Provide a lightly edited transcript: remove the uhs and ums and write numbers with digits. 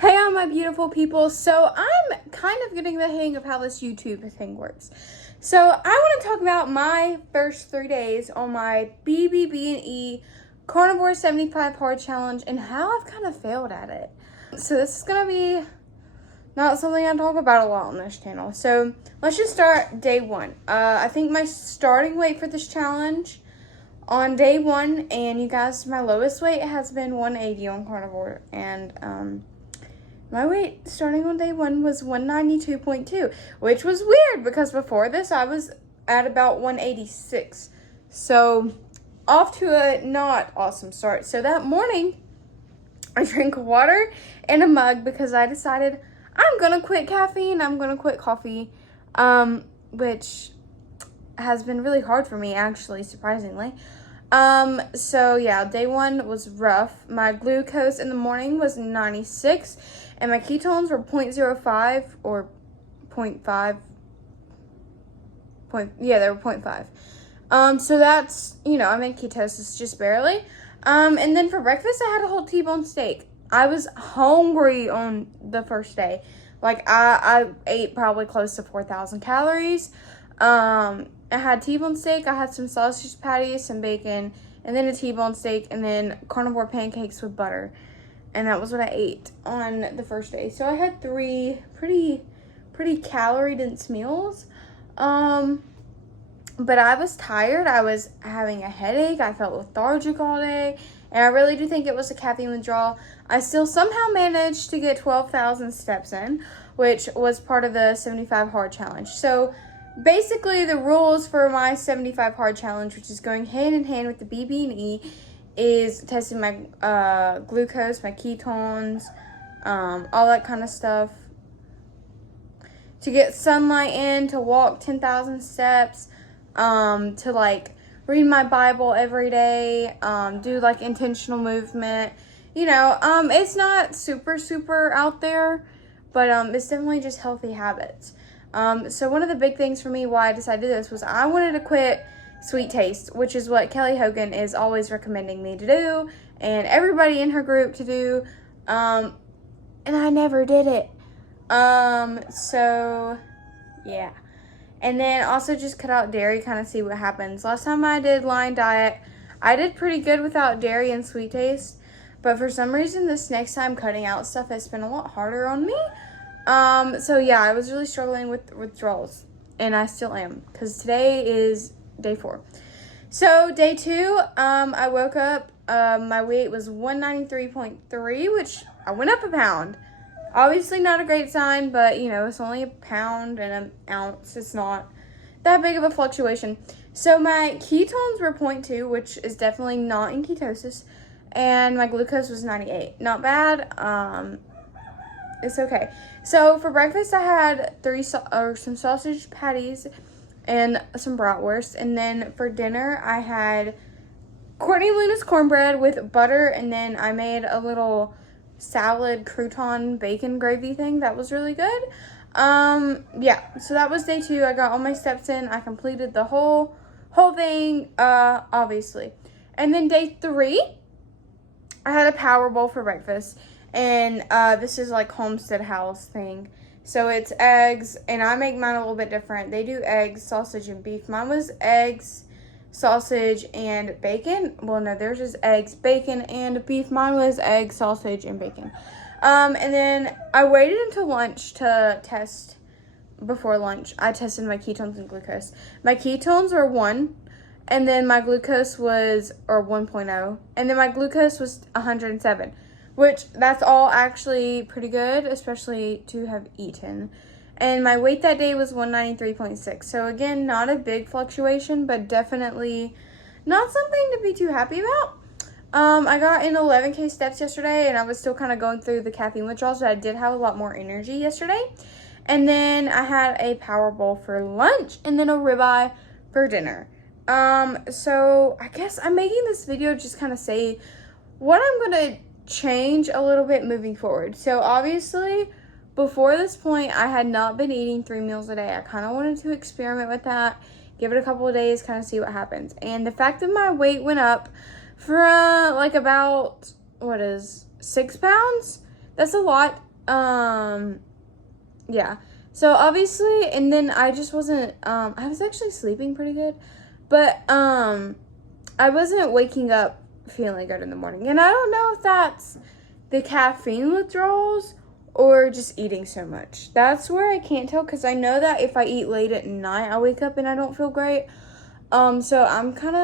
Hey, all my beautiful people. So I'm kind of getting the hang of how this YouTube thing works. So I want to talk about my first 3 days on my BBB&E Carnivore 75 Hard Challenge and how I've kind of failed at it. So this is going to be not something I talk about a lot on this channel. So let's just start day one. I think my starting weight for this challenge on day one, and you guys, my lowest weight has been 180 on carnivore, and my weight starting on day one was 192.2, which was weird because before this I was at about 186. So off to a not awesome start. So that morning I drank water in a mug because I decided I'm gonna quit caffeine, I'm gonna quit coffee, which has been really hard for me actually, surprisingly. So yeah, day one was rough. My glucose in the morning was 96 and my ketones were 0.05 or 0.5. They were 0.5. So that's, I'm in ketosis just barely. And then for breakfast, I had a whole T-bone steak. I was hungry on the first day. Like, I ate probably close to 4,000 calories. I had T-bone steak, I had some sausage patties, some bacon, and then a T-bone steak, and then carnivore pancakes with butter. And that was what I ate on the first day. So I had 3 pretty calorie-dense meals. But I was tired. I was having a headache. I felt lethargic all day. And I really do think it was a caffeine withdrawal. I still somehow managed to get 12,000 steps in, which was part of the 75 hard challenge. So basically the rules for my 75 hard challenge, which is going hand in hand with the BB&E, is testing my glucose, my ketones, all that kind of stuff. To get sunlight in, to walk 10,000 steps, to like read my Bible every day, do like intentional movement. It's not super out there, but it's definitely just healthy habits. So one of the big things for me why I decided this was I wanted to quit sweet taste, which is what Kelly Hogan is always recommending me to do and everybody in her group to do. And I never did it. So yeah. And then also just cut out dairy, kind of see what happens. Last time I did line diet, I did pretty good without dairy and sweet taste. But for some reason, this next time cutting out stuff has been a lot harder on me. So yeah, I was really struggling with withdrawals. And I still am, because today is day 4. So day 2, I woke up, my weight was 193.3, which I went up a pound. Obviously not a great sign, but it's only a pound and an ounce. It's not that big of a fluctuation. So my ketones were 0.2, which is definitely not in ketosis, and my glucose was 98. Not bad. It's okay. So for breakfast, I had some sausage patties and some bratwurst, and then for dinner, I had Courtney Luna's cornbread with butter, and then I made a little salad crouton bacon gravy thing that was really good. Yeah, so that was day 2. I got all my steps in. I completed the whole thing, obviously. And then day 3, I had a power bowl for breakfast, and this is like Homestead House thing. So it's eggs, and I make mine a little bit different. They do eggs, sausage, and beef. Mine was eggs, sausage, and bacon. Well, no, theirs is eggs, bacon, and beef. Mine was eggs, sausage, and bacon. And then I waited until lunch to test. Before lunch, I tested my ketones and glucose. My ketones were 1, and then my glucose was, or 1.0, and then my glucose was 107, which that's all actually pretty good, especially to have eaten. And my weight that day was 193.6. So again, not a big fluctuation, but definitely not something to be too happy about. I got in 11K steps yesterday, and I was still kind of going through the caffeine withdrawals, but I did have a lot more energy yesterday. And then I had a power bowl for lunch, and then a ribeye for dinner. So I guess I'm making this video just kind of say what I'm going to change a little bit moving forward. So obviously, before this point, I had not been eating 3 meals a day. I kind of wanted to experiment with that, give it a couple of days, kind of see what happens. And the fact that my weight went up for like about, 6 pounds? That's a lot. yeah. So obviously, and then I just wasn't, I was actually sleeping pretty good, but, I wasn't waking up feeling good in the morning. And I don't know if that's the caffeine withdrawals or just eating so much. That's where I can't tell, because I know that if I eat late at night, I wake up and I don't feel great. So I'm kind of